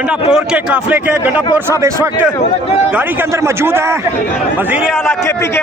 गंडापुर के काफिले के गंडापुर साहब इस वक्त गाड़ी के अंदर मौजूद हैं। वज़ीर आला KP के